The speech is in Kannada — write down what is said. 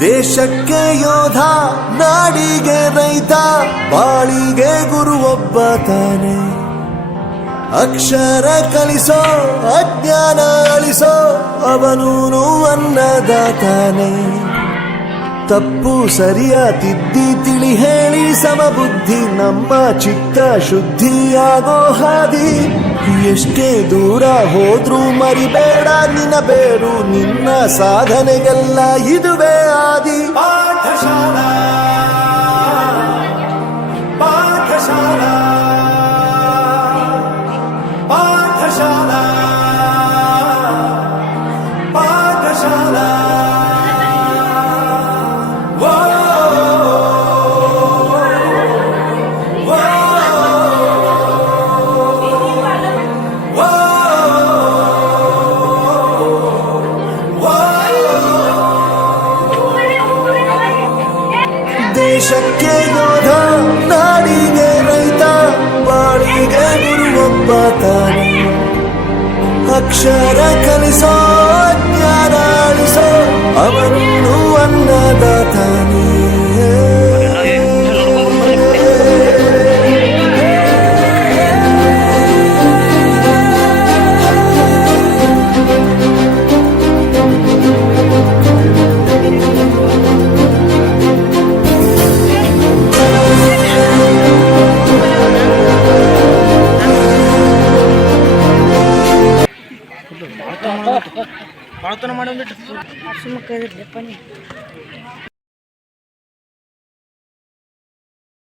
ದೇಶಕ್ಕೆ ಯೋಧ, ನಾಡಿಗೆ ರೈತ, ಬಾಳಿಗೆ ಗುರು ಒಬ್ಬ ತಾನೆ. ಅಕ್ಷರ ಕಲಿಸೋ, ಅಜ್ಞಾನ ಅಳಿಸೋ, ಅವನೂನು ಅನ್ನದಾತಾನೆ. ತಪ್ಪು ಸರಿಯ ತಿದ್ದಿ ತಿಳಿ ಹೇಳಿ ಸಮಬುದ್ಧಿ, ನಮ್ಮ ಚಿತ್ತ ಶುದ್ಧಿಯಾಗೋ ಹಾದಿ. ಎಷ್ಟೇ ದೂರ ಹೋದ್ರೂ ಮರಿಬೇಡ ನಿನ್ನ ಬೇರು, ನಿನ್ನ ಸಾಧನೆಗೆಲ್ಲ ಇದುವೇ ಆದಿ. ಪಾಠಶಾಲಾ ಪಾಠಶಾಲಾ ಪಾಠಶಾಲಾ ಪಾಠಶಾಲಾ. ದೇಶಕ್ಕೆ ಯೋಧ, ನಾಡಿಗೆ ರೈತ, ಬಾಳಿಗೆ ಗುರು ಒಬ್ಬ ತಾನೆ. ಅಕ್ಷರ ಕಲಿಸೋ, ಜ್ಞಾನ ಅಳಿಸೋ, ಅವನು ಅನ್ನದಾತಾನೆ. ಪ್ರಾರ್ಥನೆ ಮಾಡಿ